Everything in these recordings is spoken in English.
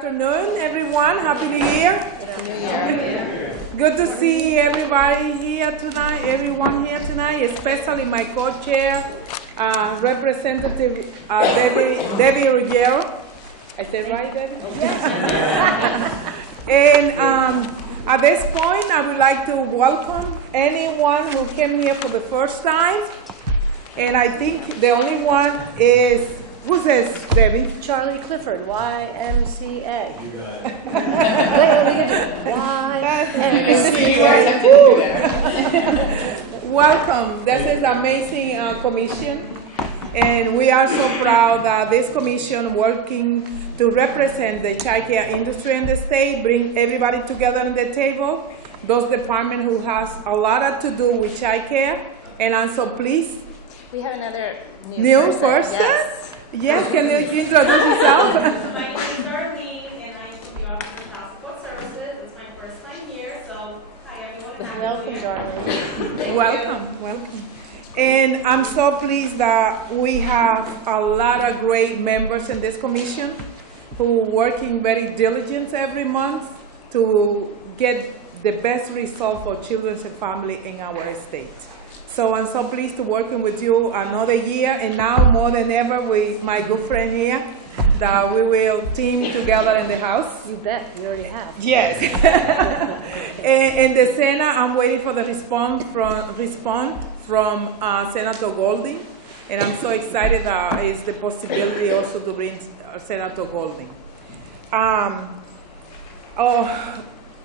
afternoon, everyone. Happy New Year. Happy New Year. Good to see everybody here tonight, everyone here tonight, especially my co-chair, Representative Debbie Ruggiero. I said right, Debbie? Yeah. And at this point, I would like to welcome anyone who came here for the first time. And I think the only one is, who says, Debbie? Charlie Clifford, YMCA. You got it. Wait, we can do YMCA. Welcome. This is an amazing commission. And we are so proud that this commission working to represent the child care industry in the state, bring everybody together on the table, those departments who has a lot to do with child care. And I'm so pleased. We have another new person. Yes. Yes, can you introduce yourself? My name is Darlene, and I used to be Office of Child Support Services. It's my first time here, so hi everyone. Welcome, Darlene. Welcome. And I'm so pleased that we have a lot of great members in this commission who are working very diligent every month to get the best result for children and family in our state. So I'm so pleased to working with you another year, and now more than ever with my good friend here, that we will team together in the house. You bet, you already have. Yes. And the Senate, I'm waiting for the response from Senator Golding, and I'm so excited that is the possibility also to bring Senator Golding.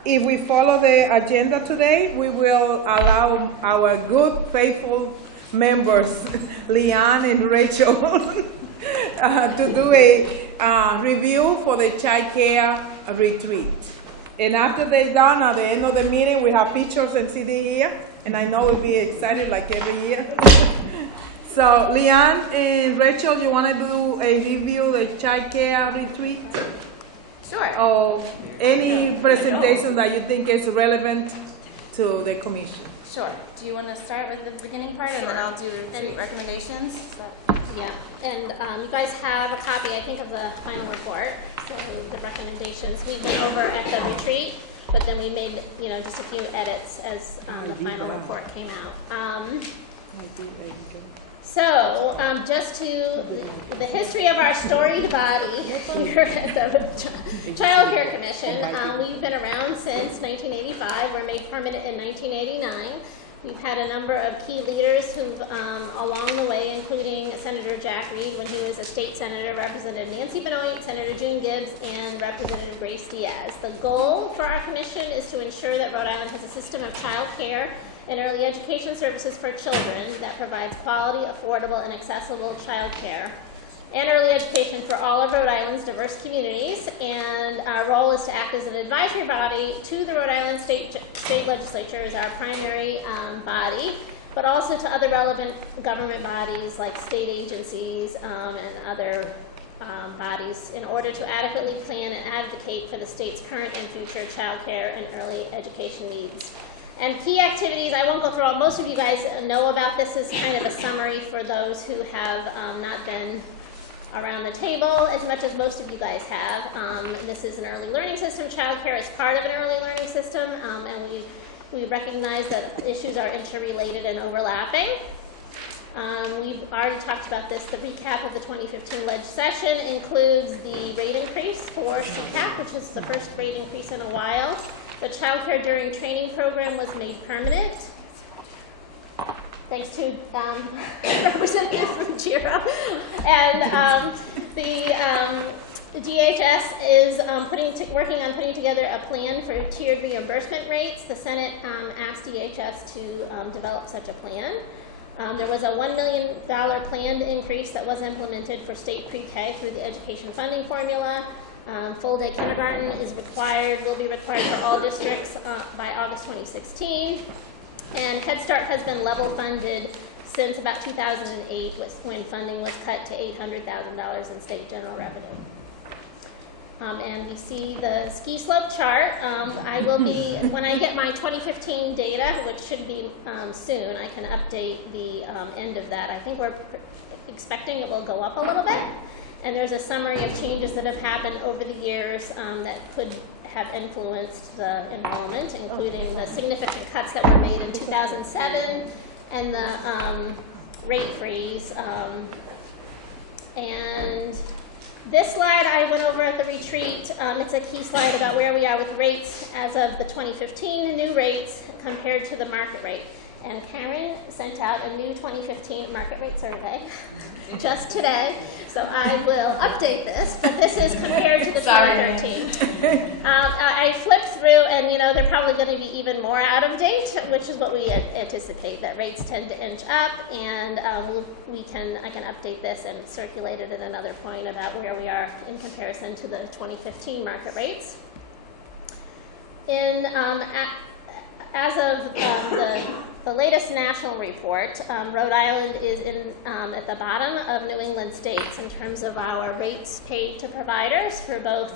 If we follow the agenda today, we will allow our good, faithful members, Leanne and Rachel, to do a review for the child care retreat. And after they're done, at the end of the meeting, we have pictures and CD here, and I know we'll be excited like every year. So, Leanne and Rachel, you want to do a review of the child care retreat? Sure. Or any presentation that you think is relevant to the commission. Sure. Do you want to start with the beginning part, and then I'll do retreat recommendations? Yeah, and you guys have a copy, I think, of the final report. So the recommendations we went over at the retreat, but then we made, just a few edits as the final report came out. So, just to the history of our storied body here at the Child Care Commission, we've been around since 1985. We're made permanent in 1989. We've had a number of key leaders who've, along the way, including Senator Jack Reed when he was a state senator, Representative Nancy Benoit, Senator June Gibbs, and Representative Grace Diaz. The goal for our commission is to ensure that Rhode Island has a system of child care and early education services for children that provides quality, affordable, and accessible child care and early education for all of Rhode Island's diverse communities. And our role is to act as an advisory body to the Rhode Island State Legislature as our primary body, but also to other relevant government bodies like state agencies and other bodies in order to adequately plan and advocate for the state's current and future child care and early education needs. And key activities, I won't go through all, most of you guys know about this. Is kind of a summary for those who have not been around the table as much as most of you guys have. This is an early learning system. Child care is part of an early learning system, and we recognize that issues are interrelated and overlapping. We've already talked about this. The recap of the 2015 leg session includes the rate increase for CCAP, which is the first rate increase in a while. The Child Care During Training program was made permanent, thanks to Representative Ruggiero. And the DHS is working on putting together a plan for tiered reimbursement rates. The Senate asked DHS to develop such a plan. There was a $1 million planned increase that was implemented for state pre-K through the education funding formula. Full-day kindergarten will be required for all districts by August 2016. And Head Start has been level funded since about 2008 when funding was cut to $800,000 in state general revenue. And we see the ski slope chart. I will be, when I get my 2015 data, which should be soon, I can update the end of that. I think we're expecting it will go up a little bit. And there's a summary of changes that have happened over the years that could have influenced the enrollment, including the significant cuts that were made in 2007 and the rate freeze. And this slide I went over at the retreat. It's a key slide about where we are with rates as of the 2015 new rates compared to the market rate. And Karen sent out a new 2015 market rate survey just today, so I will update this, but this is compared to the 2013. I flipped through, and they're probably going to be even more out of date, which is what we anticipate, that rates tend to inch up, and I can update this and circulate it at another point about where we are in comparison to the 2015 market rates. As of the latest national report, Rhode Island is at the bottom of New England states in terms of our rates paid to providers for both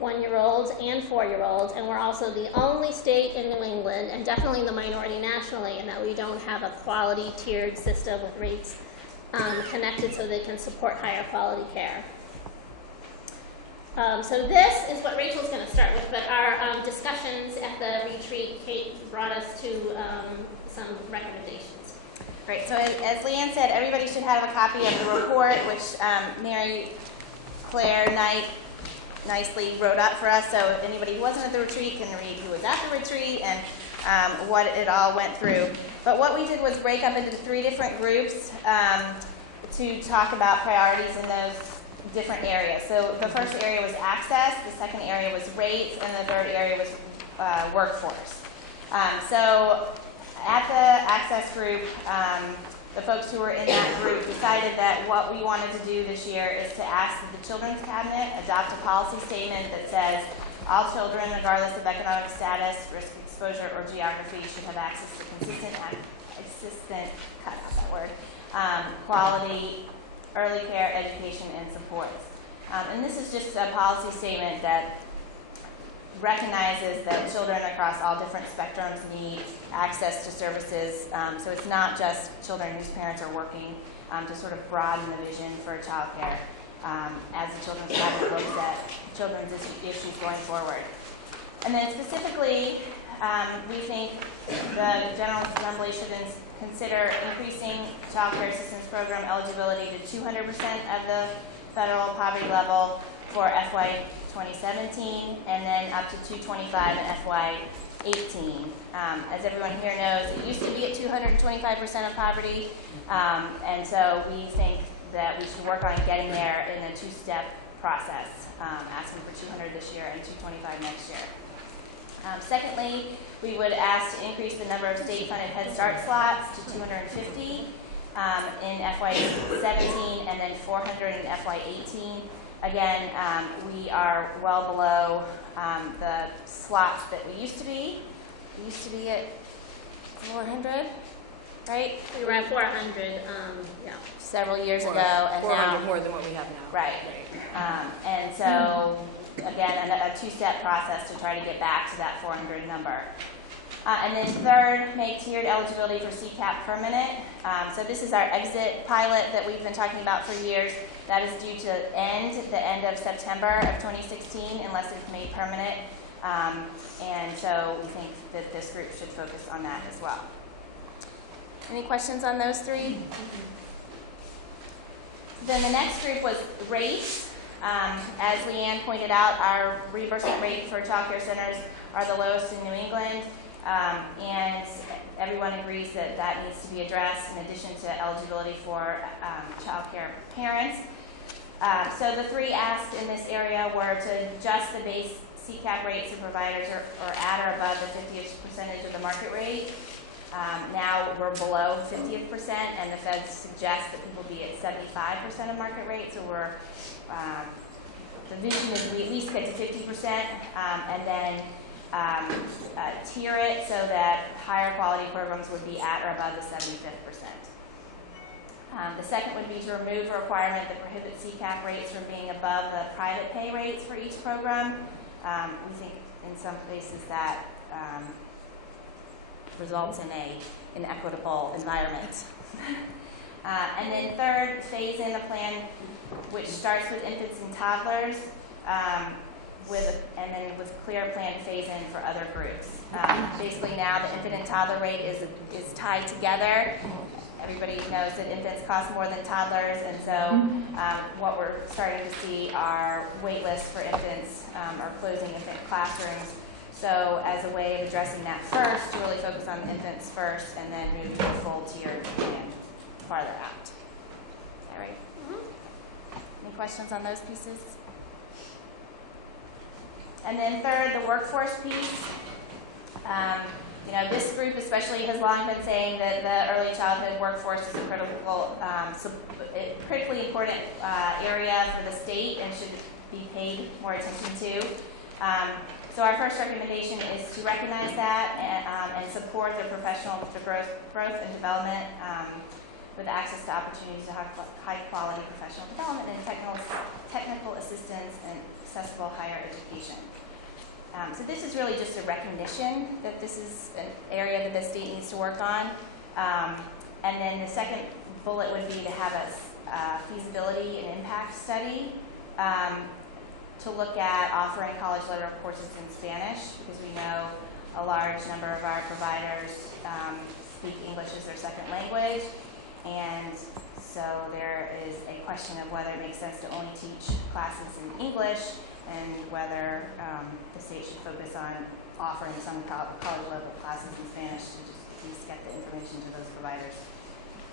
1-year-olds and 4-year-olds, and we're also the only state in New England, and definitely the minority nationally, in that we don't have a quality tiered system with rates connected so they can support higher quality care. So this is what Rachel's going to start with, but our discussions at the retreat, Kate brought us to some recommendations. Great. So as Leanne said, everybody should have a copy of the report, which Mary Claire Knight nicely wrote up for us. So anybody who wasn't at the retreat can read who was at the retreat and what it all went through. But what we did was break up into 3 different groups to talk about priorities in those different areas. So the first area was access, the second area was rates, and the third area was workforce. So at the access group, the folks who were in that group decided that what we wanted to do this year is to ask that the Children's Cabinet adopt a policy statement that says all children, regardless of economic status, risk exposure, or geography, should have access to consistent, quality early care, education, and supports. And this is just a policy statement that recognizes that children across all different spectrums need access to services. So it's not just children whose parents are working, to sort of broaden the vision for child care as the Children's Cabinet looks at children's issues going forward. And then specifically, we think the General Assembly should consider increasing child care assistance program eligibility to 200% of the federal poverty level for FY 2017, and then up to 225 in FY 18. As everyone here knows, it used to be at 225% of poverty, and so we think that we should work on getting there in a 2-step process, asking for 200 this year and 225 next year. Secondly, we would ask to increase the number of state-funded Head Start slots to 250 in FY 17 and then 400 in FY 18. Again, we are well below the slots that we used to be. We used to be at 400, right? We were at 400, several years ago, and 400 now more than what we have now. right. And so again, a 2-step process to try to get back to that 400 number. And then third, make tiered eligibility for CCAP permanent. So this is our exit pilot that we've been talking about for years. That is due to end at the end of September of 2016 unless it's made permanent. And so we think that this group should focus on that as well. Any questions on those 3? Then the next group was rates. As Leanne pointed out, our reimbursement rate for child care centers are the lowest in New England, and everyone agrees that that needs to be addressed in addition to eligibility for child care parents. So the 3 asks in this area were to adjust the base CCAP rate so providers are at or above the 50th percentage of the market rate. Now we're below 50th percent, and the feds suggest that people be at 75% of market rate. So we're the vision is we at least get to 50%, and then tier it so that higher quality programs would be at or above the 75th percent. The second would be to remove a requirement that prohibits CCAP rates from being above the private pay rates for each program. We think in some places that results in an inequitable environment. And then third, phase in a plan which starts with infants and toddlers, and then with clear planned phase-in for other groups. Basically now the infant and toddler rate is tied together. Everybody knows that infants cost more than toddlers, and so what we're starting to see are wait lists for infants or closing infant classrooms. So as a way of addressing that first, to really focus on the infants first and then move to a full tiered plan farther out. Is that right? Any questions on those pieces? And then third, the workforce piece. This group especially has long been saying that the early childhood workforce is a critically important area for the state and should be paid more attention to. So our first recommendation is to recognize that and support their professional growth and development with access to opportunities to high quality professional development and technical assistance and accessible higher education. So this is really just a recognition that this is an area that the state needs to work on. And then the second bullet would be to have a feasibility and impact study to look at offering college level courses in Spanish, because we know a large number of our providers speak English as their second language. And so there is a question of whether it makes sense to only teach classes in English and whether the state should focus on offering some college level classes in Spanish to just at least get the information to those providers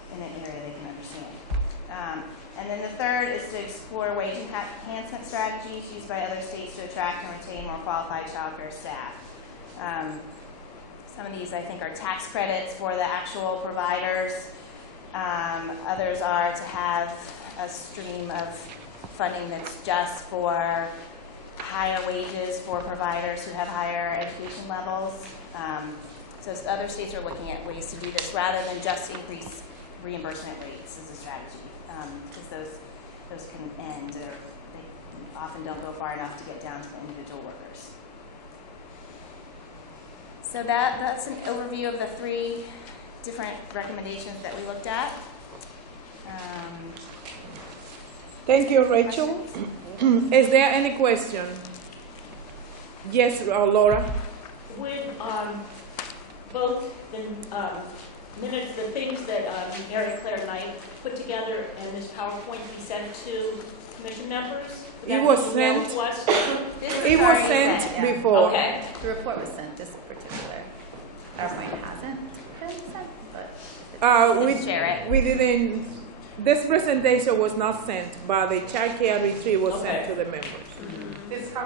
in an area they can understand. And then the third is to explore wage enhancement strategies used by other states to attract and retain more qualified child care staff. Some of these I think are tax credits for the actual providers. Others are to have a stream of funding that's just for higher wages for providers who have higher education levels. So other states are looking at ways to do this rather than just increase reimbursement rates as a strategy, because those can end, or they often don't go far enough to get down to the individual workers. So that's an overview of the three different recommendations that we looked at. Thank you, Rachel. Is there any question? Yes, Laura. Would both the minutes, the things that Mary Claire and I put together in this PowerPoint be sent to commission members? It was sent. To us? It was sent before. Okay. The report was sent, this particular PowerPoint hasn't been sent, but We share it. We didn't. This presentation was not sent, but the child care retreat was sent to the members.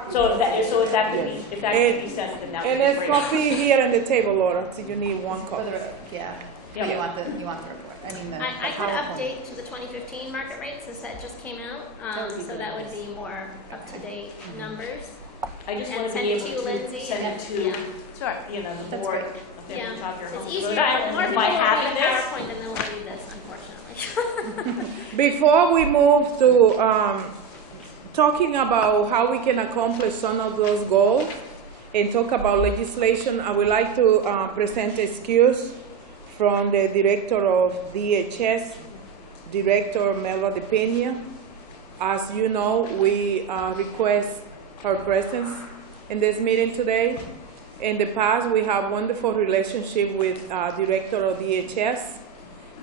So if that could be sent, then that would And be there's great. copy here on the table, Laura. So you need one for copy. yeah. Yeah. You want the report. I mean, I could PowerPoint. update to the 2015 market rates as that just came out, so that would be more up-to-date numbers. I just And want to send be it able to you, Lindsay, to send and- it to yeah. Sure. the That's board. great. If Yeah, they talk to it's her. easier. But More people by will having read the this, PowerPoint than they'll read this, unfortunately. Before we move to talking about how we can accomplish some of those goals and talk about legislation, I would like to present excuse from the director of DHS, Director Melody Pena. As you know, we request her presence in this meeting today. In the past, we have wonderful relationship with Director of DHS,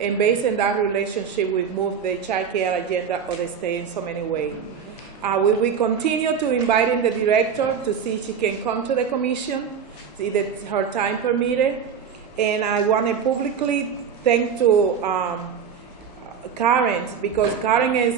and based on that relationship, we've moved the child care agenda of the state in so many ways. We will continue to inviting the director to see if she can come to the commission, see that her time permitted. And I want to publicly thank to Karen, because Karen is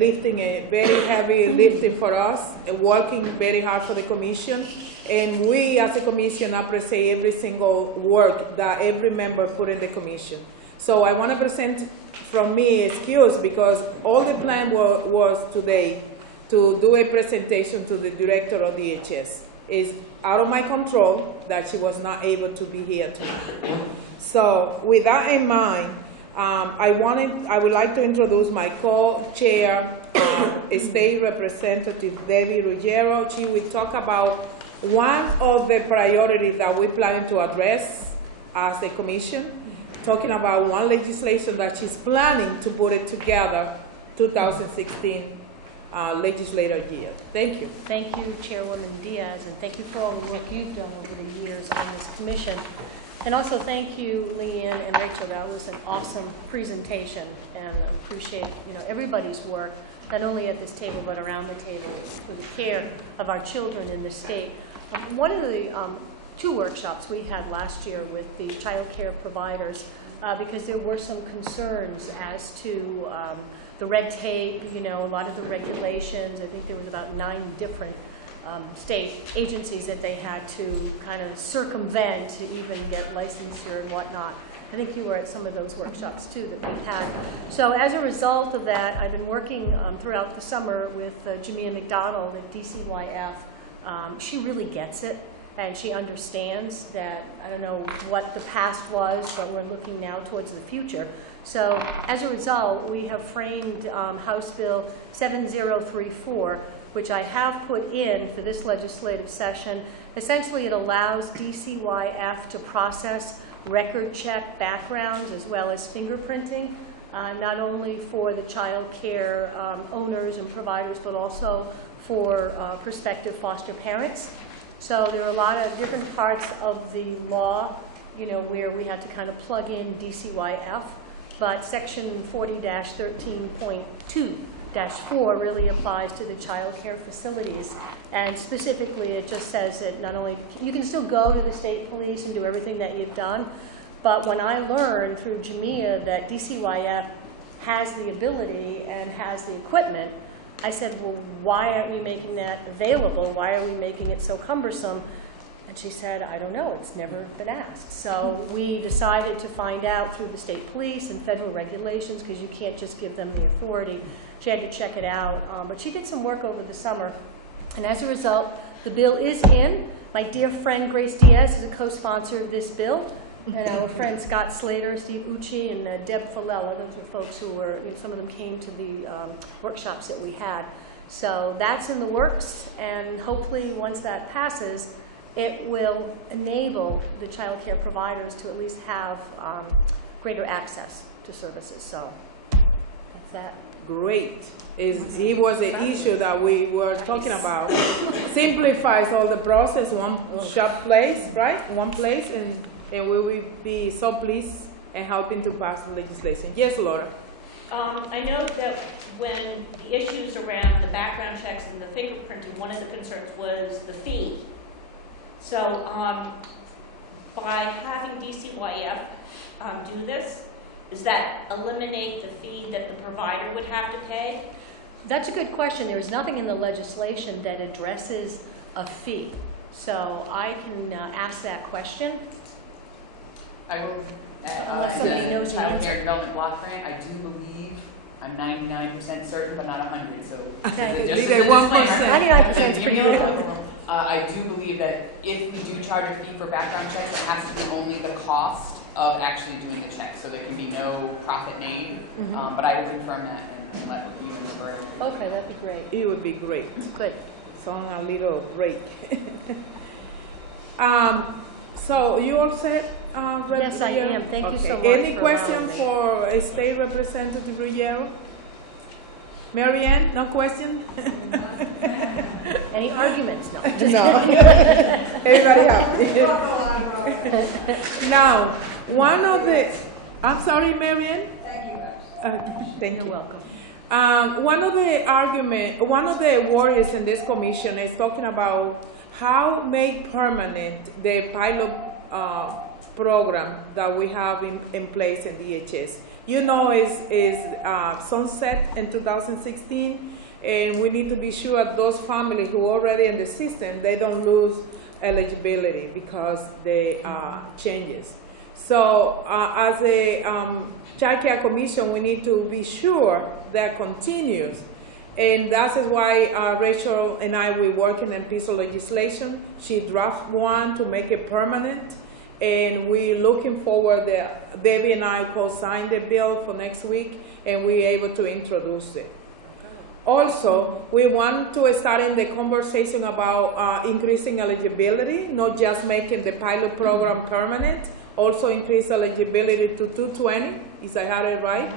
lifting a very heavy lifting for us, working very hard for the commission. And we as a commission appreciate every single work that every member put in the commission. So I want to present from me excuse, because all the plan was today to do a presentation to the director of DHS. It's out of my control that she was not able to be here tonight. So with that in mind, I would like to introduce my co-chair, State Representative Debbie Ruggiero. She will talk about one of the priorities that we plan to address as a commission, talking about one legislation that she's planning to put it together 2016 legislative year. Thank you. Thank you, Chairwoman Diaz, and thank you for all the work you've done over the years on this commission. And also thank you, Leanne and Rachel. That was an awesome presentation, and I appreciate everybody's work, not only at this table but around the table for the care of our children in the state. One of the two workshops we had last year with the child care providers, because there were some concerns as to the red tape, a lot of the regulations. I think there was about 9 different state agencies that they had to kind of circumvent to even get licensure and whatnot. I think you were at some of those workshops too that we had. So as a result of that, I've been working throughout the summer with Jamia McDonald at DCYF. She really gets it, and she understands that, I don't know what the past was, but we're looking now towards the future. So as a result, we have framed House Bill 7034, which I have put in for this legislative session. Essentially, it allows DCYF to process record check backgrounds as well as fingerprinting, not only for the child care owners and providers, but also for prospective foster parents. So there are a lot of different parts of the law, where we had to kind of plug in DCYF, but Section 40-13.2-4 really applies to the child care facilities. And specifically, it just says that not only, you can still go to the state police and do everything that you've done, but when I learned through Jamia that DCYF has the ability and has the equipment, I said, well, why aren't we making that available? Why are we making it so cumbersome? And she said, I don't know, it's never been asked. So we decided to find out through the state police and federal regulations, because you can't just give them the authority. She had to check it out. But she did some work over the summer. And as a result, the bill is in. My dear friend Grace Diaz is a co-sponsor of this bill. And our friends Scott Slater, Steve Ucci, and Deb Falella, those are folks who were, some of them came to the workshops that we had. So that's in the works, and hopefully once that passes, it will enable the child care providers to at least have greater access to services. So that's that. Great. It was an issue that we were talking about. Simplifies all the process, one shop place, right? One place, and we will be so pleased and helping to pass the legislation. Yes, Laura? I know that when the issues around the background checks and the fingerprinting, one of the concerns was the fee. So by having DCYF do this, does that eliminate the fee that the provider would have to pay? That's a good question. There's nothing in the legislation that addresses a fee. So I can ask that question. I will, Unless somebody knows the child answer. care development block grant, I do believe, I'm 99% certain, but not 100, so. Okay. just Leave it 1%. 99% is pretty good. I do believe that if we do charge a fee for background checks, it has to be only the cost of actually doing the check, so there can be no profit made. Mm-hmm. But I will confirm that and let you refer it. Okay, that'd be great. It would be great. Good. It's on a little break. So you all set? Yes, I am. Thank you so much. Any for question allowing me. for State Representative Ruggiero? Marianne, no question? Any arguments? No. No. Everybody happy. Now, one of the, I'm sorry, Marianne? Thank you. You're welcome. One of the worries in this commission is talking about how make permanent the pilot program that we have in place in DHS. Is sunset in 2016, and we need to be sure those families who are already in the system, they don't lose eligibility because they changes. So as a Child Care Commission, we need to be sure that continues. And that is why Rachel and I were working on a piece of legislation. She drafted one to make it permanent. And we're looking forward that Debbie and I co-sign the bill for next week, and we're able to introduce it. Also, we want to start in the conversation about increasing eligibility, not just making the pilot program permanent, also increase eligibility to 220, if I had it right.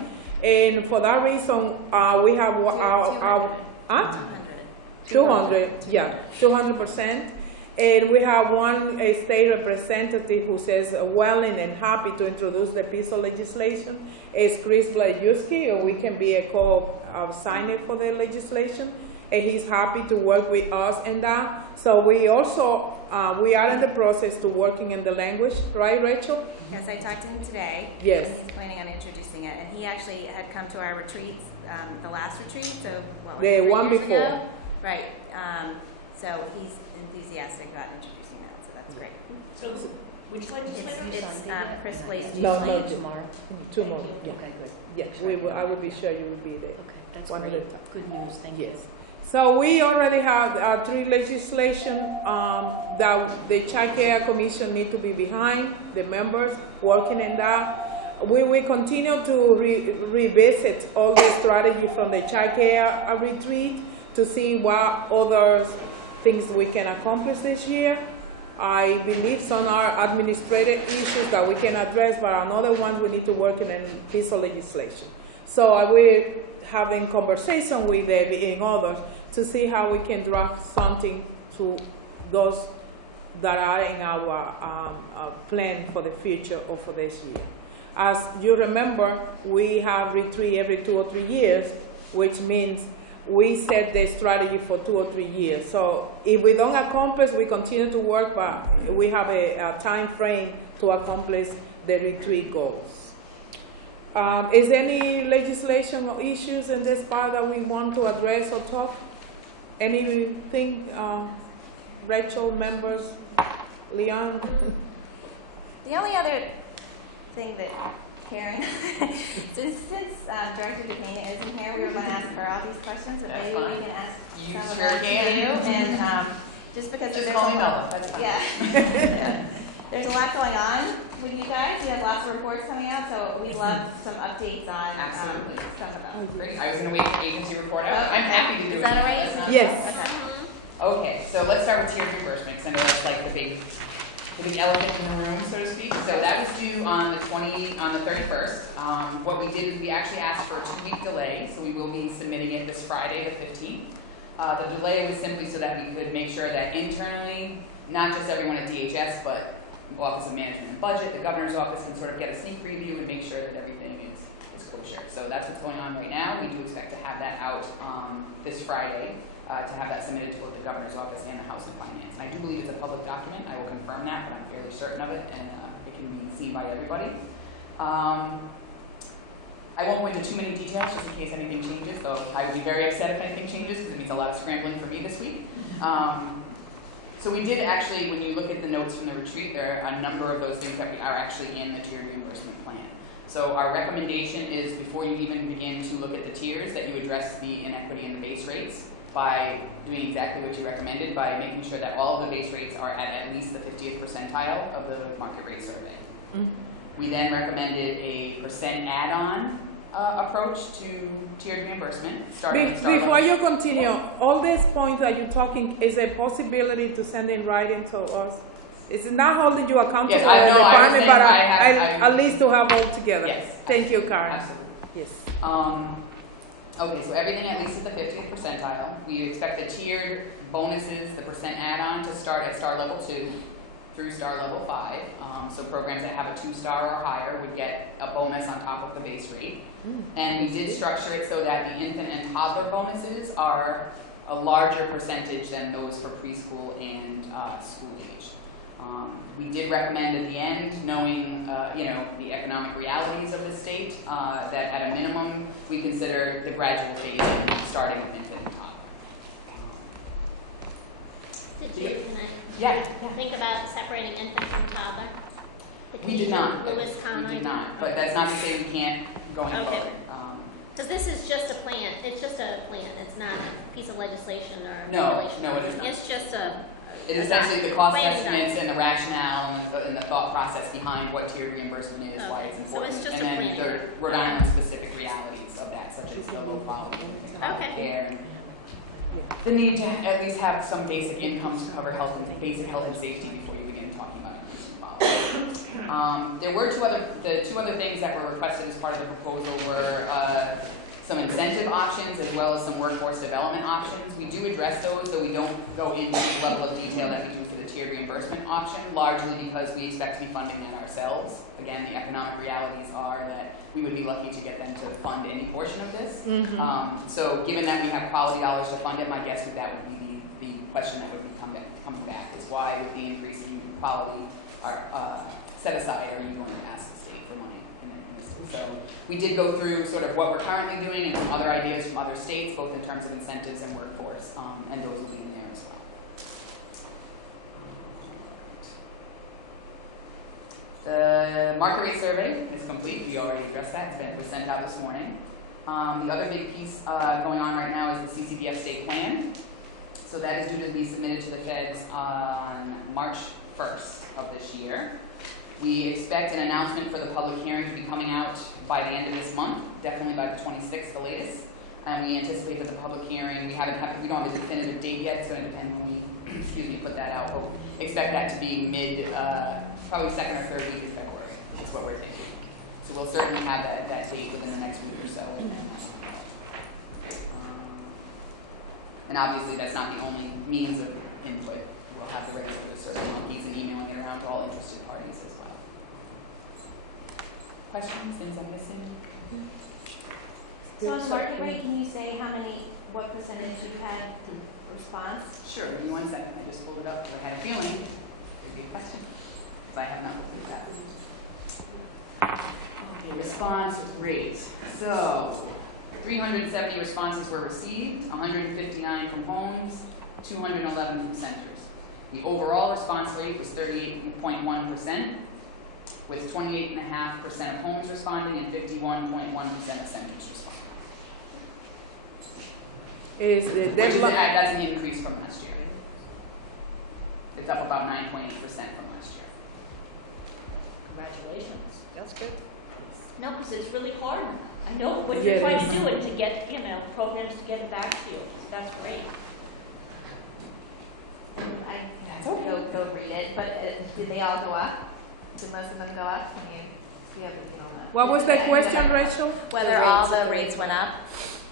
And for that reason, we have our 200, yeah, 200%. And we have one state representative who says willing and happy to introduce the piece of legislation. Is Chris Blajewski, or we can be a co-signer for the legislation. And he's happy to work with us in that. So we also, we are in the process to working in the language, right, Rachel? Yes, I talked to him today. Yes. And he's planning on introducing it. And he actually had come to our retreats, the last retreat, so what, The 3 one years before. ago? Right. So he's enthusiastic about introducing that, so that's great. So which legislator? It's Chris Blajewski. No, Tomorrow. two more. Yeah. Okay, good. Yes, we will, I will be sure you will be there. Okay, that's One great. at a time. Good news, thank you. Yes. So we already have 3 legislation that the Child Care Commission need to be behind, the members working in that. We will continue to revisit all the strategy from the Child Care retreat to see what other things we can accomplish this year. I believe some are administrative issues that we can address, but another ones we need to work in a piece of legislation. So I will having conversation with Debbie and others to see how we can draft something to those that are in our plan for the future or for this year. As you remember, we have retreat every 2 or 3 years, which means we set the strategy for 2 or 3 years. So if we don't accomplish, we continue to work, but we have a time frame to accomplish the retreat goals. Is there any legislation or issues in this part that we want to address or talk? Anything, Rachel, members, Leon? The only other thing that Karen, since Director DePena isn't here, we were going to ask her all these questions, but maybe we can ask You some sure of them to can. you. And just because Just there's call a me lot, Bella, that's fine. yeah, there's a lot going on with you guys. You have lots of reports coming out, so we'd love some updates on Absolutely. some of them. Great. I was going to wait for the agency report out. I'm happy to do it. Is that all right? That's not- Yes. Okay. Okay, so let's start with tiered reimbursement, because I know that's like the big elephant in the room, so to speak. So that was due on the 31st. What we did is we actually asked for a 2-week delay, so we will be submitting it this Friday, the 15th. The delay was simply so that we could make sure that internally, not just everyone at DHS, but Office of Management and Budget, the Governor's Office can sort of get a sneak preview and make sure that everything is kosher. So that's what's going on right now. We do expect to have that out this Friday. To have that submitted to both the Governor's Office and the House of Finance. And I do believe it's a public document. I will confirm that, but I'm fairly certain of it, and it can be seen by everybody. I won't go into too many details just in case anything changes, though I would be very upset if anything changes because it means a lot of scrambling for me this week. So we did actually, when you look at the notes from the retreat, there are a number of those things that are actually in the tiered reimbursement plan. So our recommendation is before you even begin to look at the tiers that you address the inequity in the base rates by doing exactly what you recommended, by making sure that all of the base rates are at least the 50th percentile of the market rate survey. Mm-hmm. We then recommended a percent add-on approach to tiered reimbursement. Before you continue, all these points that you're talking, is a possibility to send in writing to us? It's not holding you accountable yes, as a department, but at least to have all together. Yes. Thank you, Karen. Absolutely. Yes. Okay, so everything at least at the 50th percentile. We expect the tiered bonuses, the percent add-on to start at star level 2 through star level 5. So programs that have a 2-star or higher would get a bonus on top of the base rate. And we did structure it so that the infant and toddler bonuses are a larger percentage than those for preschool and school age. We did recommend at the end, knowing the economic realities of the state, that at a minimum we consider the gradual phasing starting with infant and toddler. Think about separating infant from toddler? We did not. Lewis County? We did not, but that's not to say we can't going Okay. forward. Because this is just a plan. It's just a plan. It's not a piece of legislation or No, regulation. no, it is not. It's just a. It is essentially the cost Plan estimates and the rationale and the thought process behind what tiered reimbursement is, why it's Okay, so important, it's just and a then plan. the Rhode Island specific realities of that, such as the low quality Okay. care, and the need to at least have some basic income to cover basic health and safety before you begin talking about increasing quality. There were the two other things that were requested as part of the proposal were some incentive options as well as some workforce development options. We do address those, though we don't go into the level of detail that we do for the tiered reimbursement option, largely because we expect to be funding that ourselves. Again, the economic realities are that we would be lucky to get them to fund any portion of this. So given that we have quality dollars to fund it, my guess would that would be the question that would be coming back, is why with the increase in quality set aside are you going to ask the state for money in this? So we did go through sort of what we're currently doing and some other ideas from other states, both in terms of incentives and workforce, and those will be in there as well. The market rate survey is complete. We already addressed that. It was sent out this morning. The other big piece going on right now is the Ccdf state plan. So that is due to be submitted to the feds on March 1st of this year. We expect an announcement for the public hearing to be coming out by the end of this month, definitely by the 26th, the latest. And we anticipate that the public hearing, we don't have a definitive date yet. It's going to depend when we, put that out. But expect that to be probably second or third week of February. That's what we're thinking. So we'll certainly have that date within the next week or so. And obviously, that's not the only means of input. We'll have the regular survey monkeys and emailing it around to all interested parties as well. Questions? Things I'm missing? So on the market rate, can you say what percentage you've had response? Sure. Give me 1 second. I just pulled it up because I had a feeling there'd be a question. Because I have not looked at that. Okay, response rate. So, 370 responses were received, 159 from homes, 211 from centers. The overall response rate was 38.1%, with 28.5% of homes responding and 51.1% of centers responding. That's an increase from last year. It's up about 9.8% from last year. Congratulations. That's good. No, because it's really hard. I know what you're trying to do and to get, programs to get it back to you. That's great. I go read it, but did they all go up? Did most of them go up? I mean, you have what was the question, Rachel? Whether all the rates went up?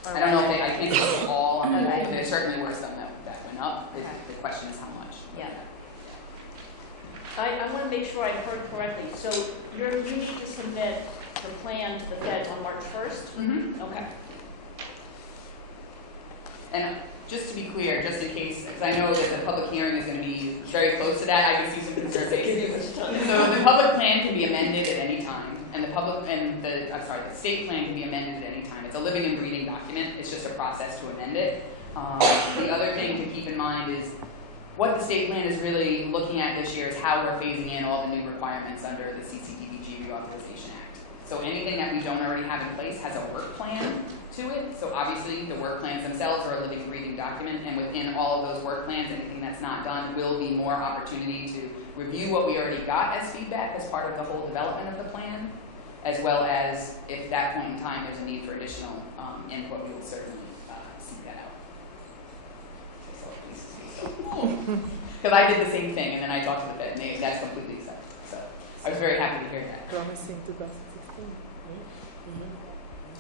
I don't know if I can't say all on the whole, but there certainly were some that went up. Okay. The question is how much. Yeah. I want to make sure I heard correctly. So you need to submit the plan to the feds on March 1st? Mm-hmm. Okay. And just to be clear, just in case, because I know that the public hearing is going to be very close to that, I can see some concerns. So the public plan can be amended at any time, and the state plan can be amended at any time. It's a living and breathing document. It's just a process to amend it. The other thing to keep in mind is what the state plan is really looking at this year is how we're phasing in all the new requirements under the CCDBG Reauthorization Act. So anything that we don't already have in place has a work plan to it. So obviously the work plans themselves are a living, breathing document, and within all of those work plans, anything that's not done will be more opportunity to review what we already got as feedback as part of the whole development of the plan, as well as if at that point in time there's a need for additional input, we will certainly seek that out. Because I did the same thing, and then I talked to the Fed, and that's completely accepted. So I was very happy to hear that. Promising 2016.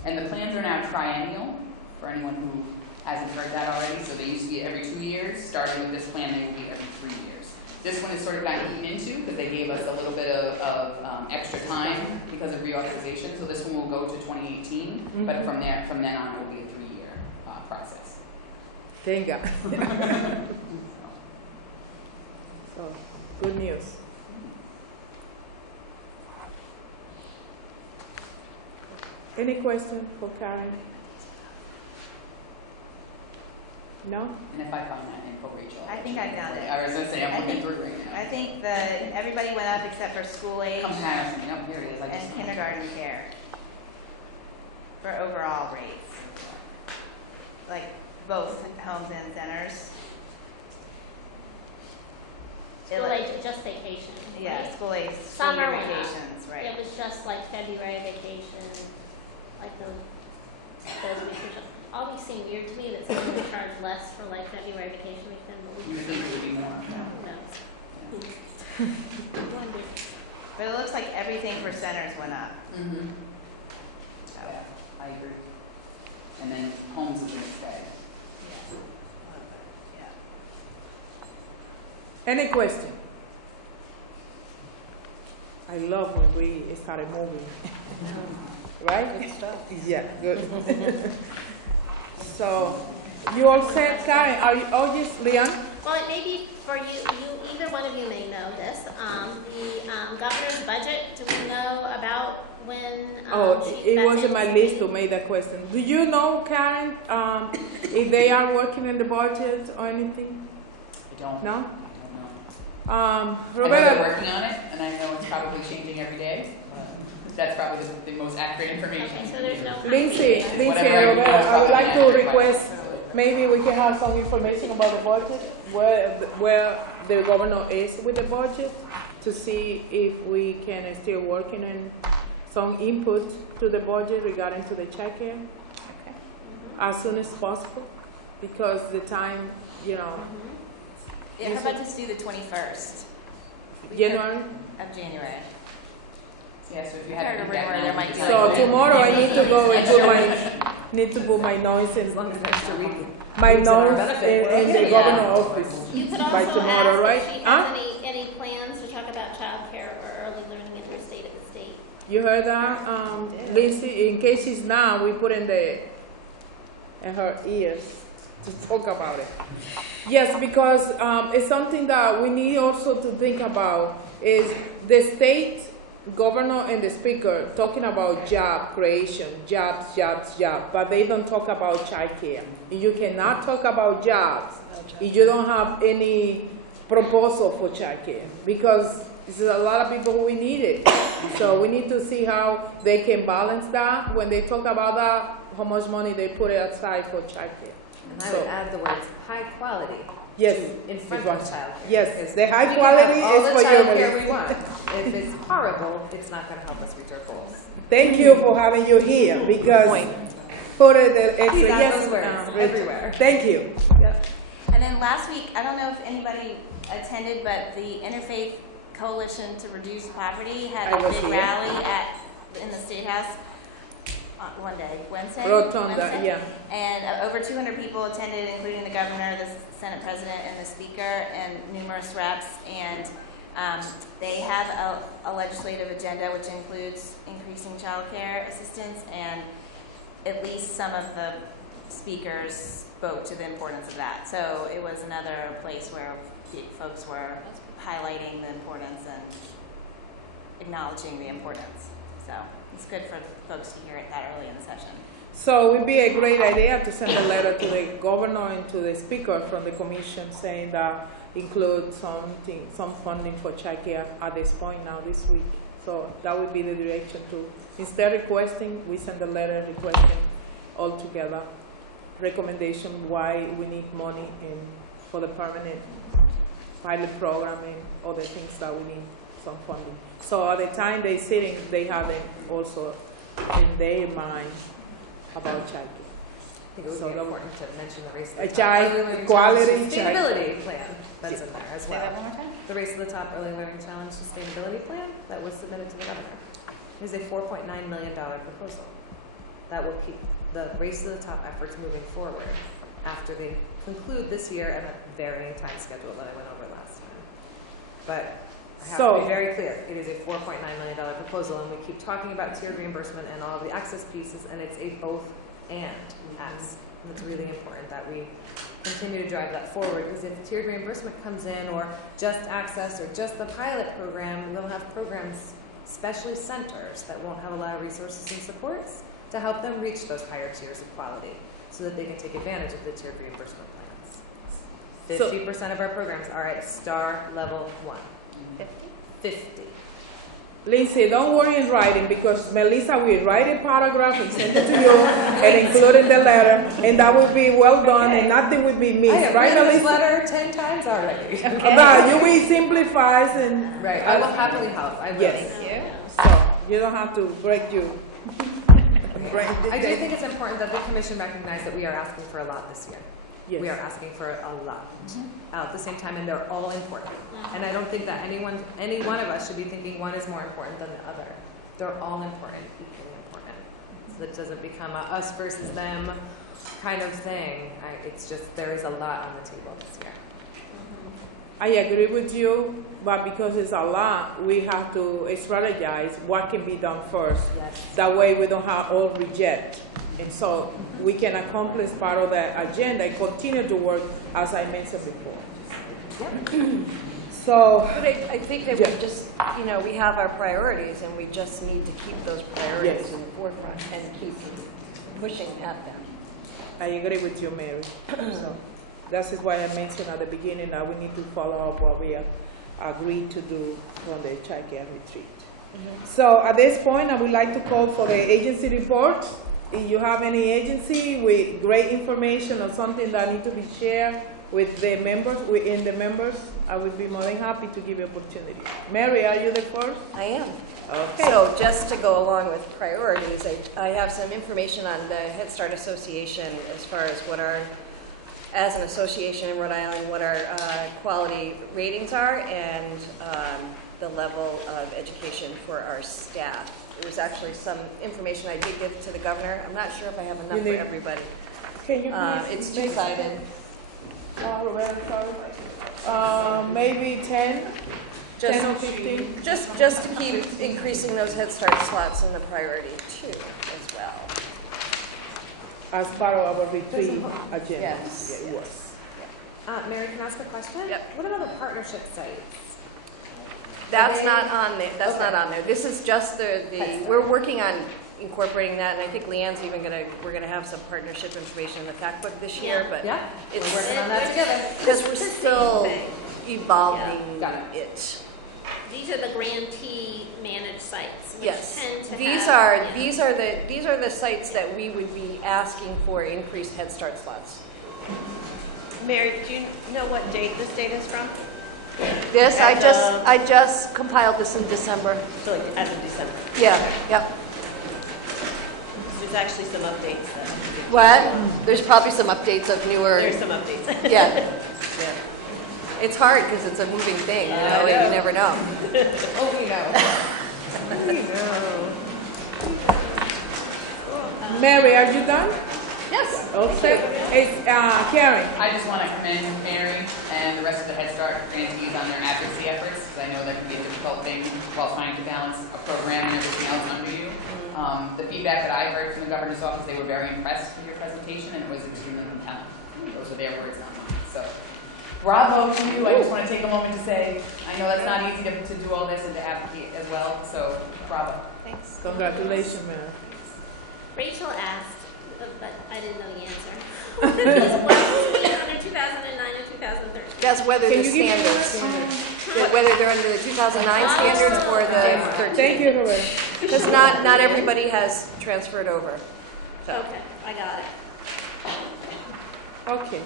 And the plans are now triennial, for anyone who hasn't heard that already. So they used to be every 2 years. Starting with this plan, they will be every 3 years. This one is sort of gotten eaten into because they gave us a little bit of extra time because of reauthorization. So this one will go to 2018, but from then on, it will be a 3-year process. Thank God. So, good news. Any question for Karen? No? And if I find that info, Rachel. I think I found it. I was going to say, I'm looking through right now. I think that everybody went up except for school age Comparison, yep, here it is. and kindergarten care for overall rates. Like both homes and centers. School age, just vacation. Yeah, right? school age, Summer school year went up. vacations, right. It was just like February vacation, like those weeks. Always seemed weird to me that someone would charge less for like February vacation week than the week. You would think it would be more. Who knows? But it looks like everything for centers went up. Mm-hmm. So, Yeah, I agree. And then homes is gonna stay. Any question? I love when we started moving. Right? Good stuff. Yeah, good. So, you all set, Karen? Are you, oh, yes, Leon? Well, it may be for you, either one of you may know this. The governor's budget, do we know about when? It that's was in my anticipated? list to make that question. Do you know, Karen, if they are working in the budget or anything? I don't. No? I don't know. I know they're Roberta, working on it, and I know it's probably changing every day. That's probably the most accurate information. Okay, so there's no. Lindsay, Whatever and Roberta, I would like to I can request, maybe we can have some information about the budget, where the governor is with the budget, to see if we can still working on some input to the budget regarding to the child care. Okay. As soon as possible, because the time, Yeah, how about just do the 21st January. of January? Yeah, so if you Heard had a to rumor read that there now, might you be could So say- tomorrow I need to go and put my noise in, As long as an extra week. my It's in our noise benefit. in the Yeah. governor office. You could By also tomorrow, ask right? if she Huh? has any plans to talk about childcare or early learning in her state of the state. You heard that, Lindsay? In case she's not, we put in her ears to talk about it. Yes, because it's something that we need also to think about. Is the state governor and the speaker talking about job creation, jobs, but they don't talk about childcare. You cannot talk about jobs if you don't have any proposal for childcare, because there's a lot of people who need it. So we need to see how they can balance that when they talk about that, how much money they put aside for childcare. And I would add the words high quality Yes, in front right. of childcare. Yes, the high We can quality have all is the for you. childcare Melissa. we want. If it's horrible, it's not going to help us reach our goals. Thank you for having you here, because put it the extra. We got Yes, those words Rachel. everywhere. Thank you. Yep. And then last week, I don't know if anybody attended, but the Interfaith Coalition to Reduce Poverty had I a was big here. rally in the State House one day, Wednesday? Rotunda, Wednesday? yeah. And over 200 people attended, including the governor, the Senate president, and the speaker, and numerous reps. And they have a legislative agenda which includes increasing child care assistance, and at least some of the speakers spoke to the importance of that. So it was another place where folks were highlighting the importance and acknowledging the importance. So it's good for folks to hear it that early in the session. So it would be a great idea to send a letter to the governor and to the speaker from the commission saying that include some funding for childcare at this point now this week. So that would be the direction to, instead requesting, we send a letter requesting altogether recommendation why we need money for the permanent pilot program and other things that we need some funding. So at the time they sitting, they have it also in their mind about childcare. I think it would So be that important to mention the race to A the top child early learning quality challenge child- sustainability plan that's in there as Say that well. one more time? The race to the top early learning challenge sustainability plan that was submitted to the governor is a $4.9 million proposal that will keep the race to the top efforts moving forward after they conclude this year and a varying time schedule that I went over last time. But I have to be very clear, it is a $4.9 million proposal, and we keep talking about tiered reimbursement and all of the access pieces, and it's a both and ask. And it's really important that we continue to drive that forward, because if tiered reimbursement comes in, or just access, or just the pilot program, we'll have programs, especially centers, that won't have a lot of resources and supports to help them reach those higher tiers of quality, so that they can take advantage of the tiered reimbursement plans. 50% of our programs are at star level 1. 50. Lindsay, don't worry in writing, because Melissa will write a paragraph and send it to you and include in the letter, and that will be well done and nothing will be I missed. have Right, written this Melissa? letter 10 times already. But you will simplify and Right, I will happily help. I will. yes. Thank you. So you don't have to break you. I do think it's important that the commission recognize that we are asking for a lot this year. we are asking for a lot at the same time, and they're all important. And I don't think that any one of us should be thinking one is more important than the other. They're all important, equally important. So that it doesn't become a us versus them kind of thing. It's just there is a lot on the table this year. I agree with you, but because it's a lot, we have to strategize what can be done first. Yes. That way we don't have all reject. And so we can accomplish part of the agenda and continue to work as I mentioned before. Yep. So, But I think that we just, we have our priorities and we just need to keep those priorities Yes. in the forefront and keep pushing at them. I agree with you, Mary. So that is why I mentioned at the beginning that we need to follow up what we agreed to do from the child care retreat. So at this point, I would like to call for the agency report. If you have any agency with great information or something that needs to be shared with the members, within the members, I would be more than happy to give you opportunity. Mary, are you the first? I am. Okay. So just to go along with priorities, I have some information on the Head Start Association as far as as an association in Rhode Island, what our quality ratings are and the level of education for our staff. There's actually some information I did give to the governor. I'm not sure if I have enough for everybody. Can you please? It's two-sided. Maybe 10? 10 or 15? Just to keep increasing those Head Start slots in the priority too, as well. As part of our retreat agenda. Yes. Yeah, it was. Mary, can I ask a question? Yep. What about the partnership sites? That's not on there. That's not on there. This is just we're working on incorporating that, and I think Leanne's we're gonna have some partnership information in the fact book this year, but Yeah, it's we're working on that together. because we're still evolving Got it. These are the grantee managed sites, which Yes, tend to these have, are the sites that we would be asking for increased Head Start slots. Mary, do you know what date this data is from? This I just compiled this in December. So like as of December. Yeah. Yep. There's actually some updates. What? There's probably some updates of newer. There's some updates. Yeah. Yeah. It's hard because it's a moving thing, you know, and you never know. Oh, we know. We know. Mary, are you done? Yes. Okay. It's Karen. I just want to commend Mary and the rest of the Head Start grantees on their advocacy efforts, because I know that can be a difficult thing while trying to balance a program and everything else under you. The feedback that I heard from the governor's office, they were very impressed with your presentation, and it was extremely compelling. Those are their words, not mine. So, bravo to you. I just want to take a moment to say, I know that's not easy to do all this and to advocate as well, so bravo. Thanks. Congratulations, Mary. Rachel asked, but I didn't know the answer. What was it under 2009 and 2013? That's whether Can the you give me standards, whether they're under the 2009 standards or the 13. Thank you, Lorraine. Because not everybody has transferred over. Okay, I got it. Okay.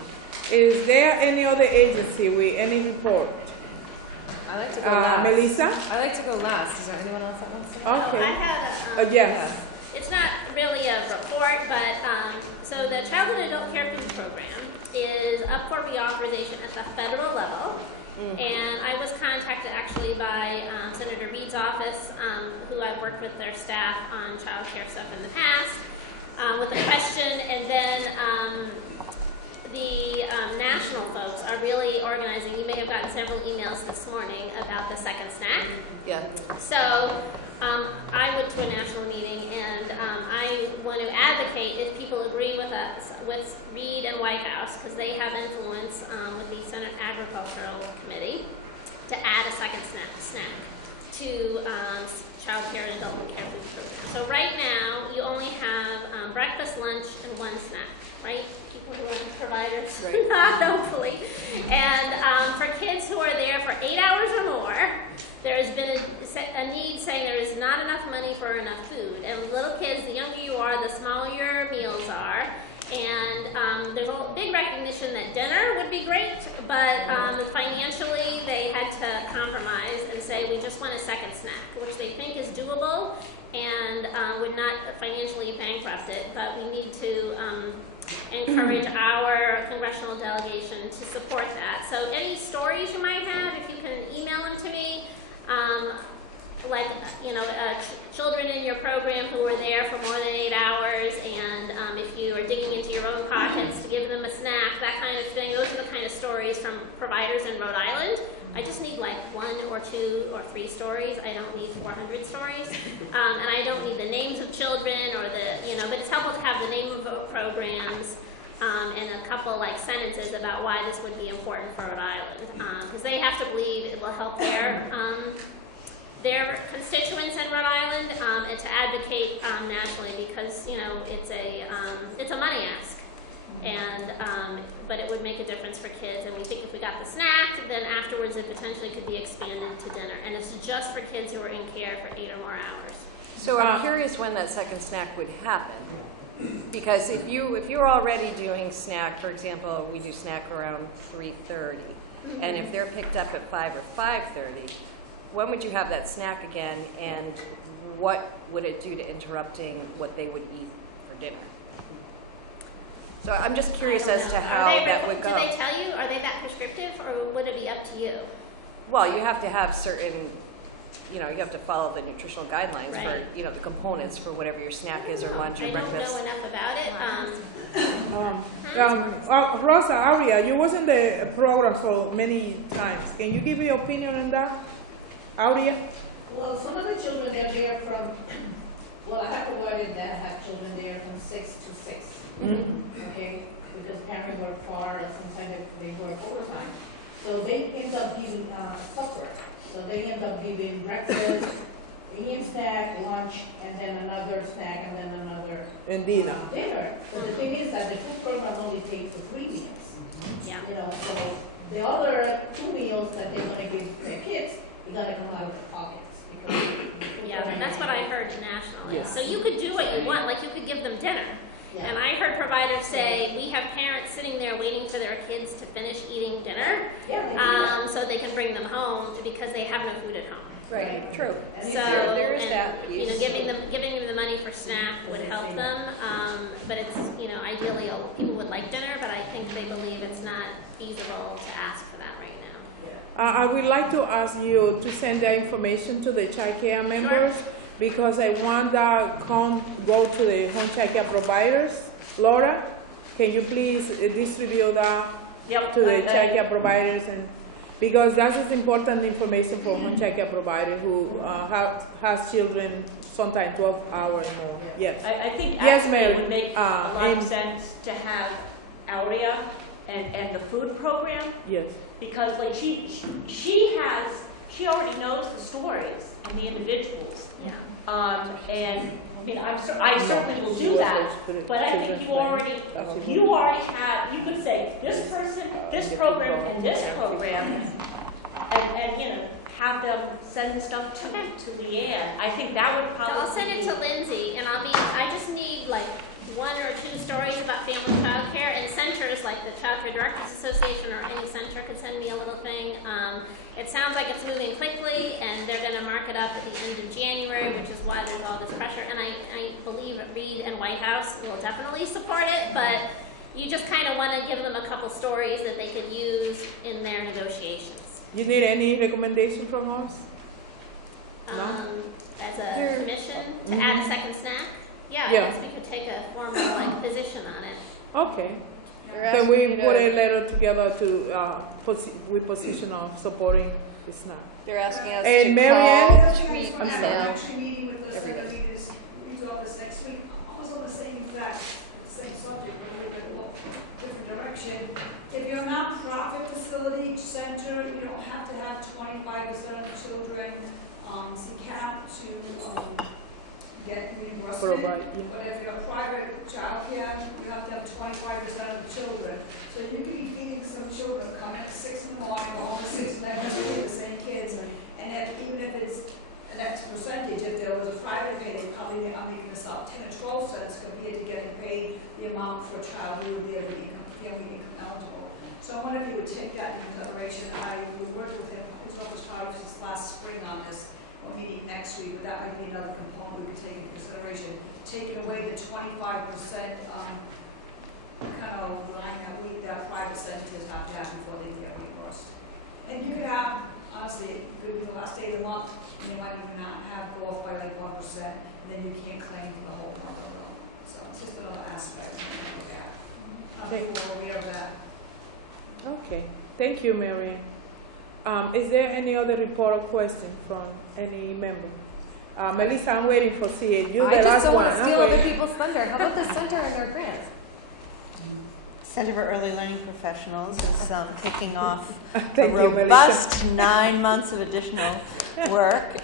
Is there any other agency with any report? I like to go last. Melissa? I like to go last. Is there anyone else that wants to go? Okay. I had a, Yes. it's not really a report, but so the Childhood and Adult Care Food Program is up for reauthorization at the federal level. And I was contacted actually by Senator Reed's office, who I've worked with their staff on child care stuff in the past, with a question. And then the national folks are really organizing. You may have gotten several emails this morning about the second snack. Yeah. So I went to a national meeting, and I want to advocate, if people agree with us, with Reed and White House, because they have influence with the Senate Agricultural Committee, to add a second snack to child care and adult care food program. So right now, you only have breakfast, lunch, and one snack, right? People who are providers, right. Not hopefully. And for kids who are there for 8 hours or more, there has been a need saying there is not enough money for enough food. And little kids, the younger you are, the smaller your meals are. And there's a big recognition that dinner would be great, but financially they had to compromise and say we just want a second snack, which they think is doable and would not financially bankrupt it, but we need to encourage our congressional delegation to support that. So any stories you might have, if you can email them to me, like, children in your program who were there for more than 8 hours, and if you are digging into your own pockets to give them a snack, that kind of thing. Those are the kind of stories from providers in Rhode Island. I just need like 1 or 2 or 3 stories. I don't need 400 stories. And I don't need the names of children or but it's helpful to have the name of programs and a couple like sentences about why this would be important for Rhode Island. Because they have to believe it will help their constituents in Rhode Island and to advocate nationally, because it's a money ask, and but it would make a difference for kids. And we think if we got the snack, then afterwards it potentially could be expanded to dinner, and it's just for kids who are in care for 8 or more hours. So I'm curious when that second snack would happen, because if you're already doing snack, for example, we do snack around 3:30, and if they're picked up at 5 or 5:30. When would you have that snack again, and what would it do to interrupting what they would eat for dinner? So I'm just curious as to how that would go. Do they tell you? Are they that prescriptive, or would it be up to you? Well, you have to have certain, you have to follow the nutritional guidelines Right. for, the components for whatever your snack is, or lunch or breakfast. I don't know enough about it. Rosa, Aurea, you was in the program for many times. Can you give your opinion on that? Aurea? Well, some of the children, they're there from, I have a word that have children there from 6 to 6. Mm-hmm. Okay? Because parents work far and sometimes they work overtime. So they end up giving supper. So they end up giving breakfast, eating snack, lunch, and then another snack, and then another And dinner. dinner. So the thing is that the food program only pays for 3 meals. Yeah. So the other 2 meals that they're going to give their kids, you gotta come out of their pockets. Yeah, and that's what I heard nationally. Yes. So you could do what you want, like you could give them dinner. Yeah. And I heard providers say, we have parents sitting there waiting for their kids to finish eating dinner, Yeah, they do that. so they can bring them home because they have no food at home. Right, true. And So, there is and, that piece. giving them the money for snack would help them. But it's, ideally people would like dinner, but I think they believe it's not feasible to ask for that right now. I would like to ask you to send that information to the child care members, because I want that go to the home child care providers. Laura, can you please distribute that to the child care providers, and because that is important information for home child care provider who has children sometimes 12 hours more. Yes. I think Yes, actually ma'am. it would make a lot of sense to have Aurea and the food program, Yes. because like she already knows the stories and the individuals. Yeah. And I certainly will do that, but I think you already have, you could say, this person, this program, and this program, and have them send stuff to Leanne. I think that would So probably I'll send it to Lindsay, and I just need like 1 or 2 stories about family child care, and centers like the Child Care Directors Association or any center could send me a little thing. It sounds like it's moving quickly, and they're going to mark it up at the end of January, which is why there's all this pressure. And I believe Reed and White House will definitely support it, but you just kind of want to give them a couple stories that they could use in their negotiations. You need any recommendation from us? As a commission to add a second snack? Yeah, I guess we could take a formal position on it. Okay. Can we put a letter together to with position of supporting the snack? They're asking us And to Marianne? call, tweet, I'm sorry. email. Actually meeting with the Everybody. leaders office next week, almost on the same fact, same subject, but a little bit different direction. If you're a nonprofit facility center, you don't have to have 25% of the children CCAP to get reimbursement. But if you're a private child care, you have to have 25% of the children. So you could be feeding some children coming at 6 in the morning, or all the 6 and the same kids. And even if it's an X percentage, if there was a private pay, they probably, I'm making this up, 10 or 12 cents compared to getting paid the amount for a child who would be able to be family income eligible. So I wonder if you would take that into consideration. I would work with him, his office started this last spring on this. We'll meet next week, but that might be another component we could take into consideration. Taking away the 25% kind of line that private centers have to have before they get reimbursed. And you could have, honestly, it could be the last day of the month, and you might even not have go off by like 1%, and then you can't claim for the whole month or no. So it's just another aspect to look at. We're aware of that. Okay, thank you, Mary. Is there any other report or question from any member? Melissa, I'm waiting for CA. You I the just last don't one. want to steal other people's thunder. How about the center and their grants? Center for Early Learning Professionals is kicking off a Thank you, robust 9 months of additional work.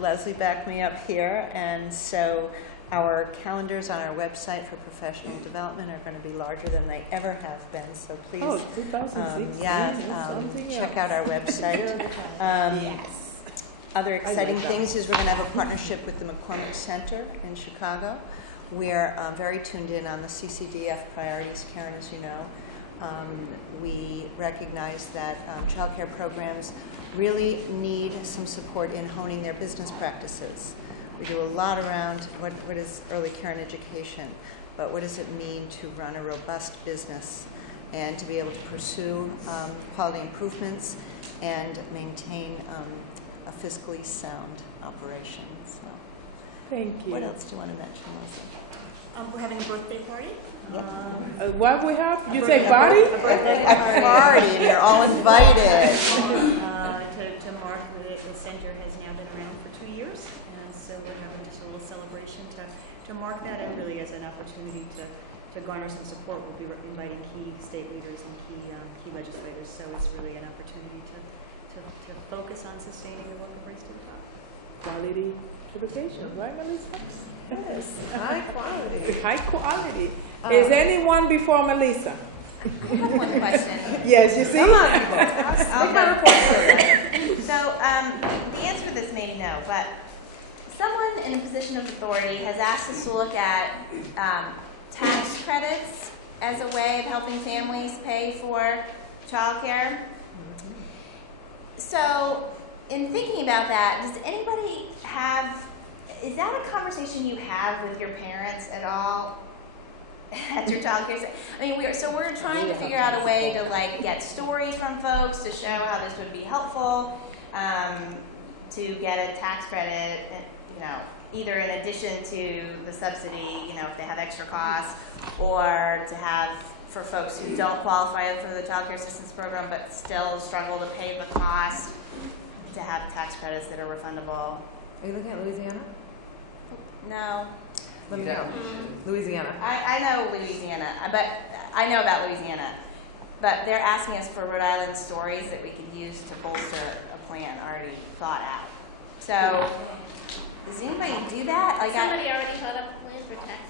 Leslie backed me up here, and so our calendars on our website for professional development are going to be larger than they ever have been. So please, 2006. check out our website. Yes. Other exciting things is we're going to have a partnership with the McCormick Center in Chicago. We're very tuned in on the Ccdf priorities, Karen, as you know. We recognize that child care programs really need some support in honing their business practices. We do a lot around what is early care and education, but what does it mean to run a robust business and to be able to pursue quality improvements and maintain a fiscally sound operation. So, thank you. what else do you want to mention, Leslie? We're having a birthday party. What we have? You say party? A party, and you're all invited. To mark the center has now been around for 2 years, and so we're having just a little celebration to mark that, and really as an opportunity to garner some support. We'll be inviting key state leaders and key legislators, so it's really an opportunity to focus on sustaining the work of Race to the Top. Quality education, right, Melissa? Yes, high quality. High quality. Is anyone before Melissa? I have one question. Yes, you see? Come on, people. Make my report. So, the answer to this may be no, but someone in a position of authority has asked us to look at tax credits as a way of helping families pay for childcare. So, in thinking about that, does anybody is that a conversation you have with your parents at all at your childcare? I mean, we're trying to figure out a way to like get stories from folks to show how this would be helpful, to get a tax credit, either in addition to the subsidy, if they have extra costs, or to have for folks who don't qualify for the child care assistance program but still struggle to pay the cost, to have tax credits that are refundable. Are you looking at Louisiana? No. Let me know. Louisiana. I know Louisiana, but I know about Louisiana. But they're asking us for Rhode Island stories that we could use to bolster a plan already thought out. So, does anybody do that? Somebody already thought up a plan for tax.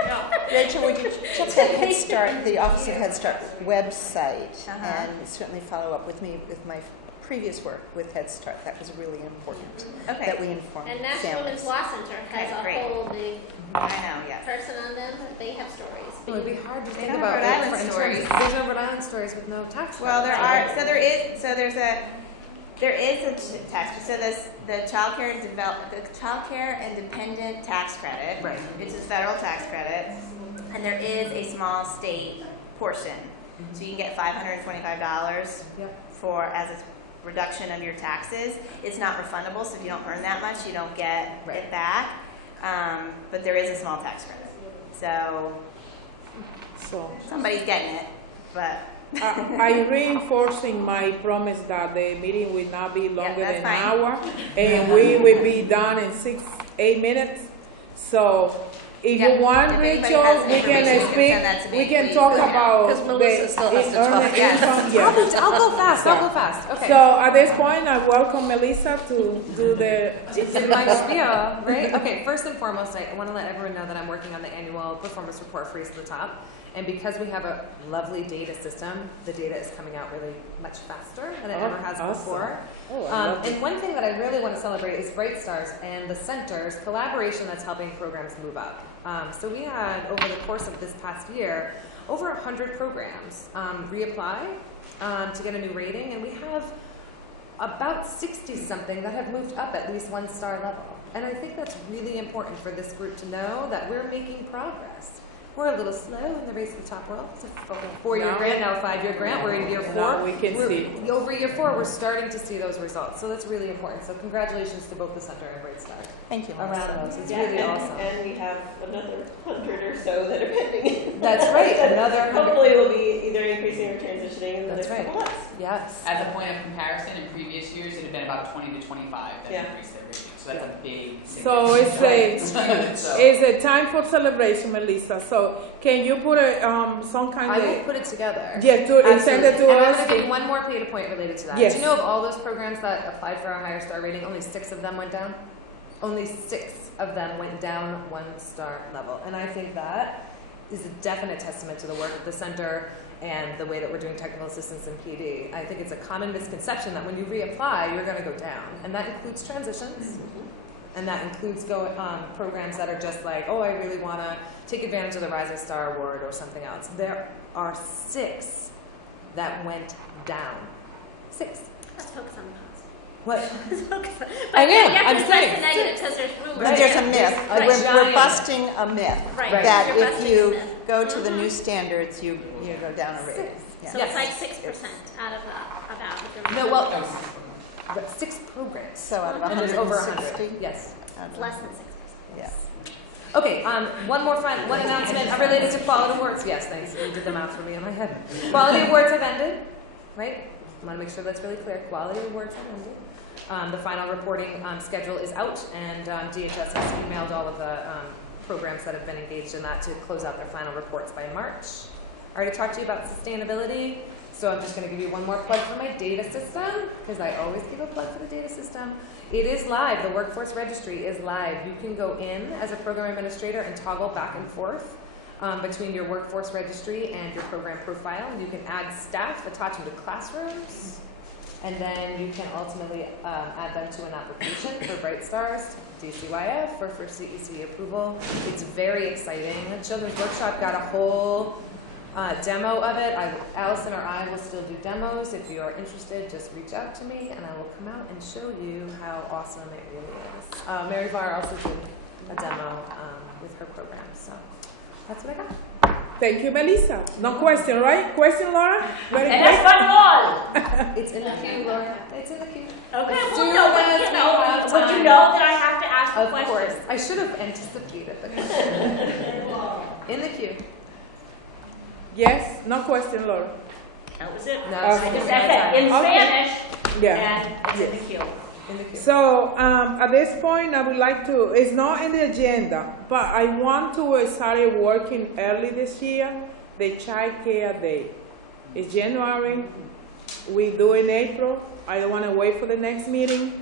Oh. Rachel, would you check the Head Start, the Office of Head Start website, and certainly follow up with me with my previous work with Head Start. That was really important. Okay. That we inform And National families. Women's Law Center has a whole big person on them. They have stories. Well, it'd be hard to They think don't about have Rhode it Island in stories. terms of, there's no Rhode Island stories with no tax. Well, there are. So there is a tax. So the child care independent tax credit, right, which is federal tax credit, and there is a small state portion. So you can get $525 for as a reduction of your taxes. It's not refundable, so if you don't earn that much, you don't get it back. But there is a small tax credit. So somebody's getting it, but. I'm reinforcing my promise that the meeting will not be longer than an hour, and we will be done in 6-8 minutes. So if you want, Rachel, we can speak. We can talk about the earned income. I'll go fast. Okay. So at this point, I welcome Melissa to do the my spiel, right? Okay. First and foremost, I want to let everyone know that I'm working on the annual performance report for Race to the Top. And because we have a lovely data system, the data is coming out really much faster than it ever has before. And one thing that I really want to celebrate is Bright Stars and the center's collaboration that's helping programs move up. So we had, over the course of this past year, over 100 programs reapply to get a new rating, and we have about 60-something that have moved up at least 1-star level. And I think that's really important for this group to know that we're making progress. We're a little slow in the Race to the Top world. It's a 4-year grant, now a 5-year grant. We're in year 4. Now we can see. Over year 4, we're starting to see those results. So that's really important. So congratulations to both the center and Bright Star. Thank you. Around those. It's really awesome. And we have another 100 or so that are pending. That's right. Another 100. Hopefully will be either increasing or transitioning in the next couple months. Yes. As a point of comparison, in previous years, it had been about 20 to 25 that increased their rating. So that's a big. So it's a time for celebration, Melissa. So can you put some kind of? I will put it together. Yeah, and send it to and us. I'm going to give you one more data point related to that. Yes. Do you know of all those programs that applied for a higher star rating, only 6 of them went down? Only 6 of them went down 1 star level. And I think that is a definite testament to the work of the center and the way that we're doing technical assistance in PD. I think it's a common misconception that when you reapply, you're going to go down. And that includes transitions. And that includes programs that are just like, oh, I really want to take advantage of the Rising Star Award or something else. There are 6 that went down. 6. Let's focus on the positive. What? I am. I'm saying the negative because there's rumors. But there's a myth. Right. We're busting a myth Right. that You're if busting you a myth. go to the new standards, you go down a rating. So it's like 6% out of about. No, well, 6 programs. So out of and there's over 160? 100. Yes. It's less than 6%. Yes. Okay, one announcement related to quality awards. Yes, thanks. You did the math for me in my head. Quality awards have ended, right? I want to make sure that's really clear. Quality awards have ended. The final reporting schedule is out, and DHS has emailed all of the programs that have been engaged in that to close out their final reports by March. I already talked to you about sustainability, so I'm just going to give you one more plug for my data system, because I always give a plug for the data system. It is live. The Workforce Registry is live. You can go in as a program administrator and toggle back and forth between your Workforce Registry and your program profile. You can add staff, attach them to classrooms, and then you can ultimately add them to an application for Bright Stars, DCYF, or for CEC approval. It's very exciting. The Children's Workshop got a whole demo of it. Allison or I will still do demos. If you are interested, just reach out to me, and I will come out and show you how awesome it really is. Mary Varr also did a demo with her program, so that's what I got. Thank you, Melissa. No question, right? Question, Laura? Very And that's not all. It's in the queue, Laura. It's in the queue. Okay, As well, soon no, but as you we know, have would you time. know that I have to ask a Of question? course. I should have anticipated the question. In the queue. Yes? No question, Laura? That was it. No, I just said that in Okay. Spanish, Yeah. and it's in the queue. In the queue. So at this point, I would like to, it's not in the agenda, but I want to start working early this year, the Child Care Day. It's January, we do in April. I don't want to wait for the next meeting.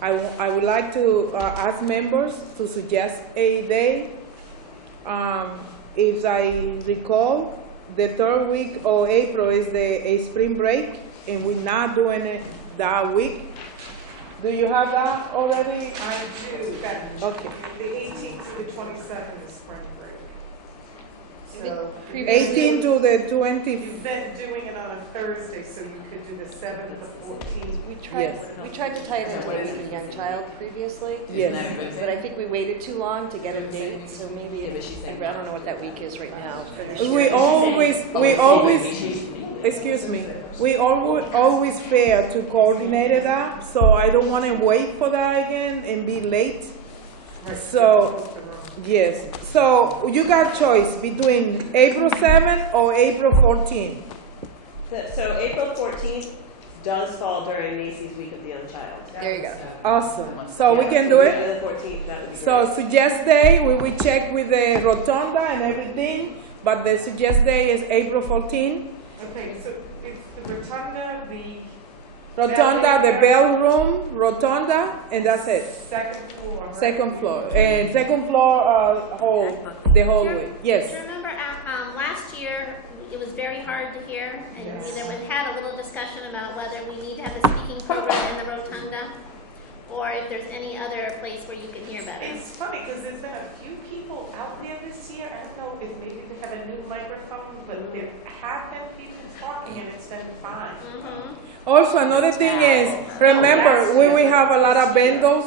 I would like to ask members to suggest a day. If I recall, the 3rd week of April is a spring break, and we're not doing it that week. Do you have that already? I do. Okay. The 18th to the 27th is spring break. So 18 to the 20. You've been doing it on a Thursday, so you could do the 7th, the 14th. We tried to tie it into a week of young child previously. Yes. But I think we waited too long to get a date, so maybe I don't know what that week is right now for this year. We always, excuse me, we always fail to coordinate that, so I don't want to wait for that again and be late. So, yes. So you got choice between April 7th or April 14th. So April 14th does fall during Macy's Week of the Young Child. There you go. Awesome. So we can do it? The 14th, that would be So great. suggest day, we check with the rotunda and everything, but the suggest day is April 14th. Okay, so it's the rotunda, The bell room, rotunda, and that's it. second floor. right? Second floor. And second floor, the hallway. Yes. Do you remember last year, it was very hard to hear, and we had a little discussion about whether we need to have a speaking program in the rotunda, or if there's any other place where you can hear better. It's funny because there's been a few people out there this year. I don't know if maybe they have a new microphone, but there have been people talking and it's been fine. Also, another thing is, remember, we will have a lot of vendors.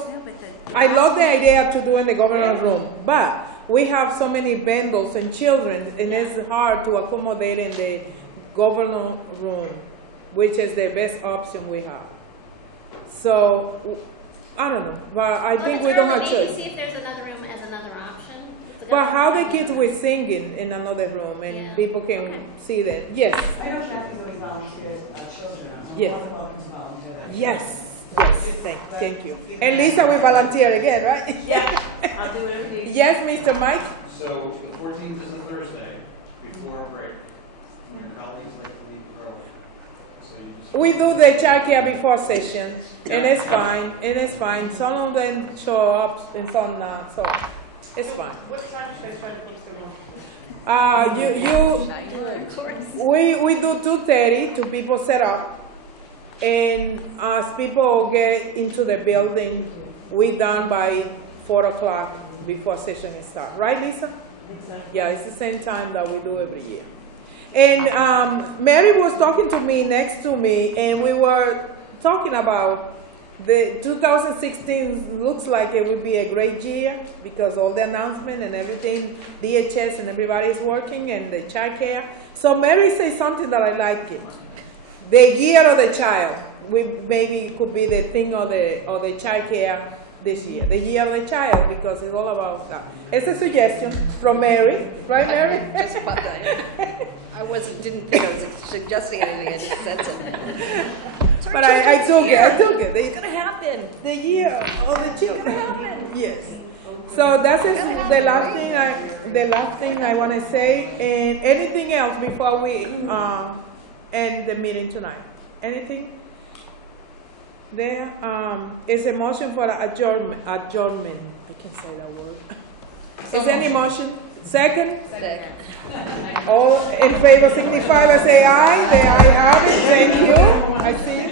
I love the idea to do in the government room, but we have so many vendors and children, and it's hard to accommodate in the governor room, which is the best option we have. So, I don't know, but I think we don't have Maybe choice. see if there's another room as another option. But how the kids were singing in another room and people can see that? Yes. I know Kathy's always volunteered children. Yes. More than welcome to volunteer that. Yes. Yes. Thank you. And Lisa will volunteer again, right? Yeah, I'll do whatever you need. Yes, Mr. Mike? So the 14th is a Thursday before our break. My colleagues like to leave early. So you just We do the childcare before session, and it's fine. And it's fine. Some of them show up and some not, so it's fine. What time should I try to post the room? We do 2:30 to people set up. And as people get into the building, we done by 4 o'clock before session starts. Right, Lisa? Yeah, it's the same time that we do every year. And Mary was talking to me next to me, and we were talking about the 2016 looks like it will be a great year because all the announcement and everything, DHS and everybody is working and the child care. So Mary said something that I like it. The year of the child, maybe could be the thing of the child care this year. The year of the child, because it's all about that. It's a suggestion from Mary, right, Mary? Just about that. Didn't think I was suggesting anything. I just said something. But I took it. It's gonna happen. The year of the child. It's gonna happen. Yes. So that's the last thing I want to say. And anything else before we end the meeting tonight? Anything? There is a motion for adjournment. I can't say that word. Is there any motion? Second? Second. All in favor signify by say aye. The aye have it. Thank you. I see you.